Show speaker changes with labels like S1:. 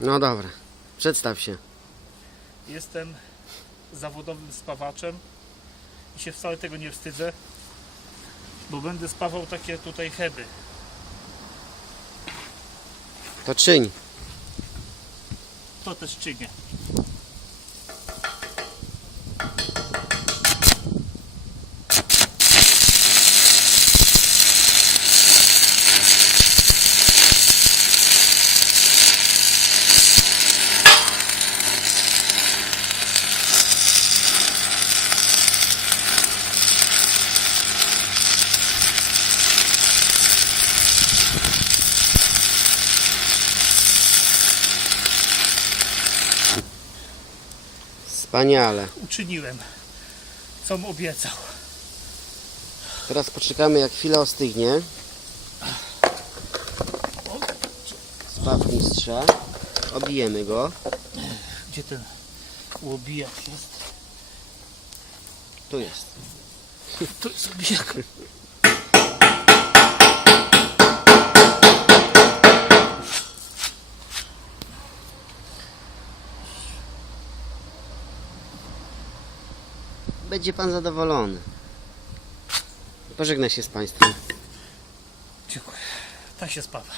S1: No dobra, przedstaw się.
S2: Jestem zawodowym spawaczem i się wcale tego nie wstydzę, bo będę spawał takie tutaj heby.
S1: To czyń.
S2: To też czynię.
S1: Wspaniale.
S2: Uczyniłem, com obiecał.
S1: Teraz poczekamy jak chwilę ostygnie. Spaw mistrza. Obijemy go.
S2: Gdzie ten łobijak jest?
S1: Tu jest.
S2: Tu jest łobijak.
S1: Będzie pan zadowolony. Pożegna się z państwem.
S2: Dziękuję. Tak się spawa.